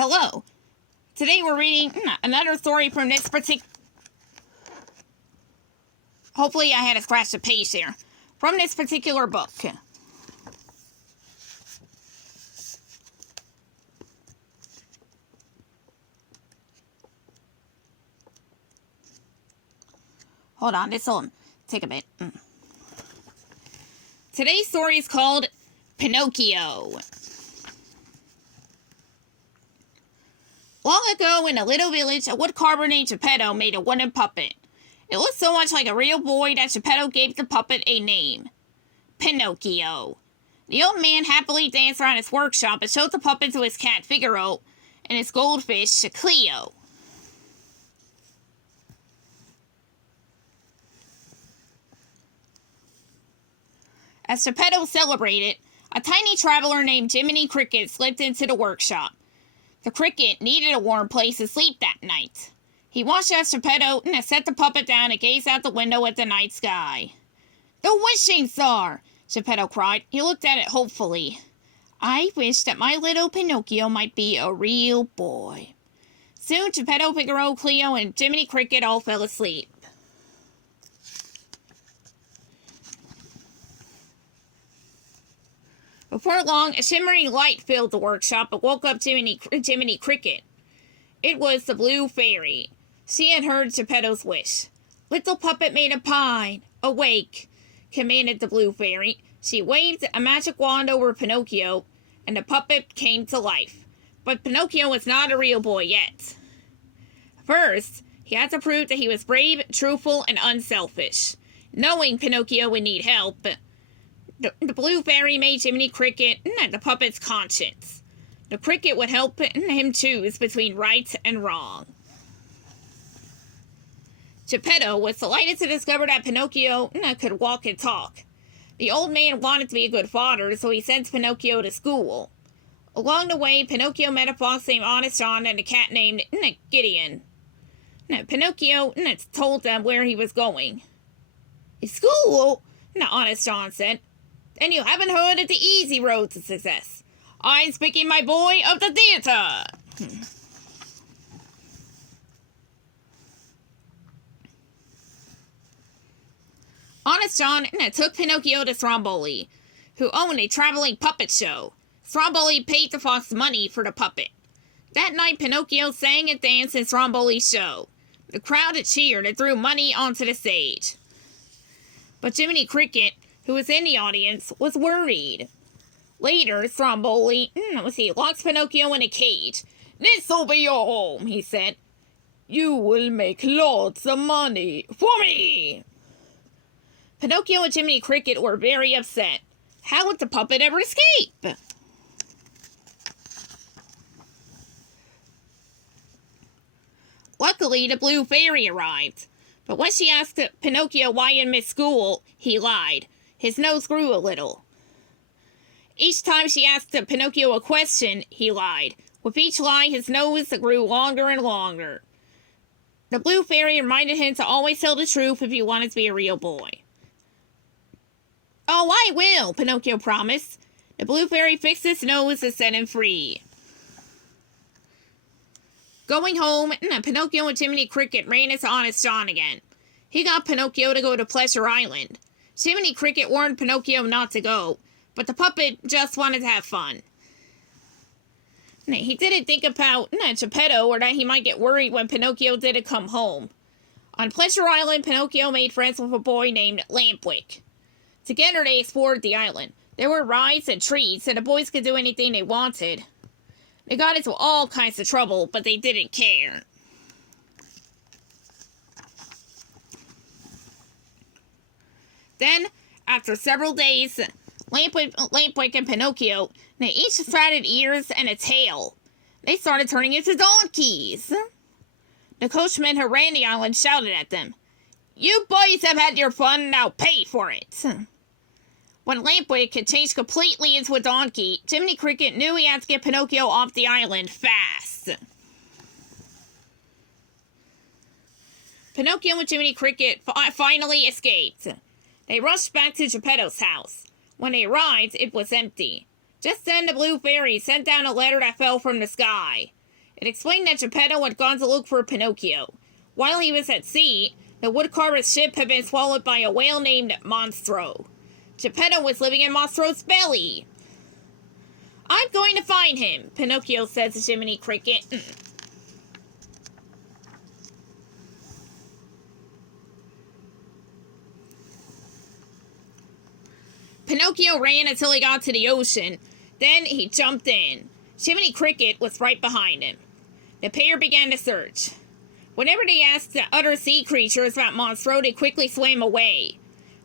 Hello. Today we're reading another story from this particular... Hopefully I had to scratch the page there. From this particular book. Hold on, this will take a bit. Today's story is called Pinocchio. Long ago, in a little village, a woodcarver named Geppetto made a wooden puppet. It looked so much like a real boy that Geppetto gave the puppet a name. Pinocchio. The old man happily danced around his workshop and showed the puppet to his cat Figaro and his goldfish Cleo. As Geppetto celebrated, a tiny traveler named Jiminy Cricket slipped into the workshop. The cricket needed a warm place to sleep that night. He watched as Geppetto set the puppet down and gazed out the window at the night sky. "The wishing star!" Geppetto cried. He looked at it hopefully. "I wish that my little Pinocchio might be a real boy." Soon Geppetto, Figaro, Cleo, and Jiminy Cricket all fell asleep. Before long, a shimmering light filled the workshop and woke up Jiminy Cricket. It was the Blue Fairy. She had heard Geppetto's wish. "Little puppet made of pine, awake," commanded the Blue Fairy. She waved a magic wand over Pinocchio, and the puppet came to life. But Pinocchio was not a real boy yet. First, he had to prove that he was brave, truthful, and unselfish. Knowing Pinocchio would need help, the Blue Fairy made Jiminy Cricket the puppet's conscience. The cricket would help him choose between right and wrong. Geppetto was delighted to discover that Pinocchio could walk and talk. The old man wanted to be a good father, so he sent Pinocchio to school. Along the way, Pinocchio met a fox named Honest John and a cat named Gideon. Pinocchio told them where he was going. "School?" Honest John said. "Then you haven't heard of the easy road to success. I'm speaking, my boy, of the theater." Honest John took Pinocchio to Stromboli, who owned a traveling puppet show. Stromboli paid the fox money for the puppet. That night, Pinocchio sang and danced in Stromboli's show. The crowd had cheered and threw money onto the stage. But Jiminy Cricket, who was in the audience, was worried. Later, Stromboli locked Pinocchio in a cage. "This'll be your home," he said. "You will make lots of money for me." Pinocchio and Jiminy Cricket were very upset. How would the puppet ever escape? Luckily, the Blue Fairy arrived. But when she asked Pinocchio why he missed school, he lied. His nose grew a little. Each time she asked Pinocchio a question, he lied. With each lie, his nose grew longer and longer. The Blue Fairy reminded him to always tell the truth if he wanted to be a real boy. "Oh, I will," Pinocchio promised. The Blue Fairy fixed his nose and set him free. Going home, Pinocchio and Jiminy Cricket ran into Honest John again. He got Pinocchio to go to Pleasure Island. Jiminy Cricket warned Pinocchio not to go, but the puppet just wanted to have fun. He didn't think about Geppetto or that he might get worried when Pinocchio didn't come home. On Pleasure Island, Pinocchio made friends with a boy named Lampwick. Together they explored the island. There were rides and treats, and the boys could do anything they wanted. They got into all kinds of trouble, but they didn't care. Then, after several days, Lampwick and Pinocchio, they each sprouted ears and a tail. They started turning into donkeys. The coachman who ran the island shouted at them, "You boys have had your fun, now pay for it." When Lampwick had changed completely into a donkey, Jiminy Cricket knew he had to get Pinocchio off the island fast. Pinocchio and Jiminy Cricket finally escaped. They rushed back to Geppetto's house. When they arrived, it was empty. Just then the Blue Fairy sent down a letter that fell from the sky. It explained that Geppetto had gone to look for Pinocchio. While he was at sea, the woodcarver's ship had been swallowed by a whale named Monstro. Geppetto was living in Monstro's belly. I'm going to find him, Pinocchio said to Jiminy Cricket. Pinocchio ran until he got to the ocean. Then he jumped in. Jiminy Cricket was right behind him. The pair began to search. Whenever they asked the other sea creatures about Monstro, they quickly swam away.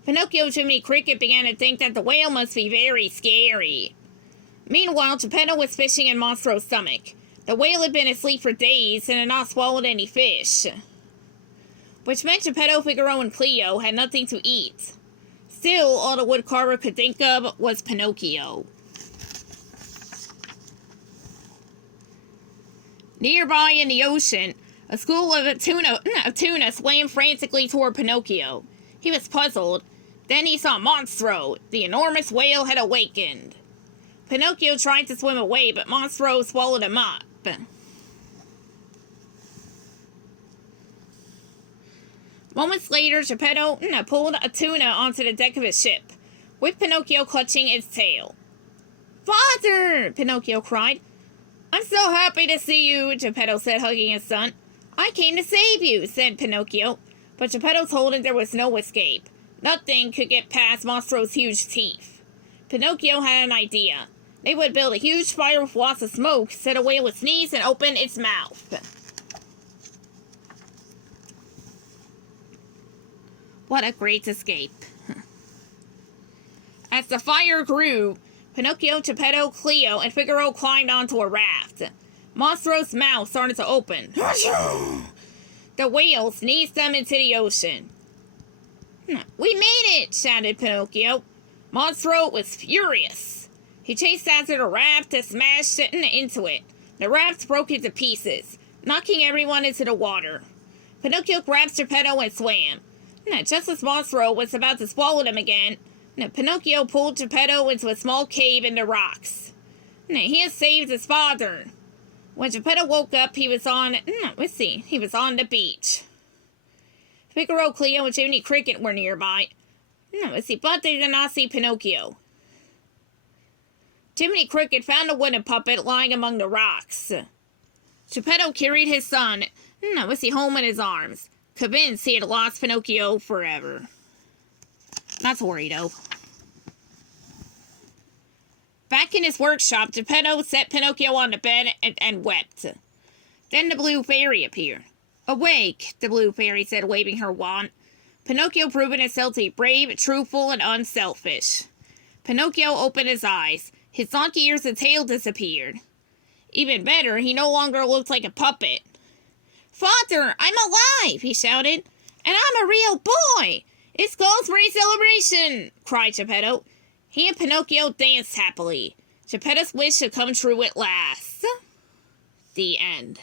Pinocchio and Jiminy Cricket began to think that the whale must be very scary. Meanwhile, Geppetto was fishing in Monstro's stomach. The whale had been asleep for days and had not swallowed any fish, which meant Geppetto, Figaro, and Cleo had nothing to eat. Still, all the woodcarver could think of was Pinocchio. Nearby in the ocean, a school of tuna swam frantically toward Pinocchio. He was puzzled. Then he saw Monstro. The enormous whale had awakened. Pinocchio tried to swim away, but Monstro swallowed him up. Moments later, Geppetto pulled a tuna onto the deck of his ship, with Pinocchio clutching its tail. Father! Pinocchio cried. I'm so happy to see you, Geppetto said, hugging his son. I came to save you, said Pinocchio. But Geppetto told him there was no escape. Nothing could get past Monstro's huge teeth. Pinocchio had an idea. They would build a huge fire with lots of smoke, so the whale would sneeze and open its mouth. What a great escape. As the fire grew, Pinocchio, Geppetto, Cleo, and Figaro climbed onto a raft. Monstro's mouth started to open. The whale sneezed them into the ocean. We made it, shouted Pinocchio. Monstro was furious. He chased after the raft and smashed it into it. The raft broke into pieces, knocking everyone into the water. Pinocchio grabbed Geppetto and swam. Just as Monstro was about to swallow them again, Pinocchio pulled Geppetto into a small cave in the rocks. He had saved his father. When Geppetto woke up, he was on the beach. Figaro, Cleo, and Jiminy Cricket were nearby. But they did not see Pinocchio. Jiminy Cricket found a wooden puppet lying among the rocks. Geppetto carried his son, home in his arms, convinced he had lost Pinocchio forever. Not to worry, though. Back in his workshop, Geppetto set Pinocchio on the bed and wept. Then the Blue Fairy appeared. Awake, the Blue Fairy said, waving her wand. Pinocchio proved himself to be brave, truthful, and unselfish. Pinocchio opened his eyes. His donkey ears and tail disappeared. Even better, he no longer looked like a puppet. Father, I'm alive, he shouted. And I'm a real boy. It's Goldsbury celebration, cried Geppetto. He and Pinocchio danced happily. Geppetto's wish had come true at last. The end.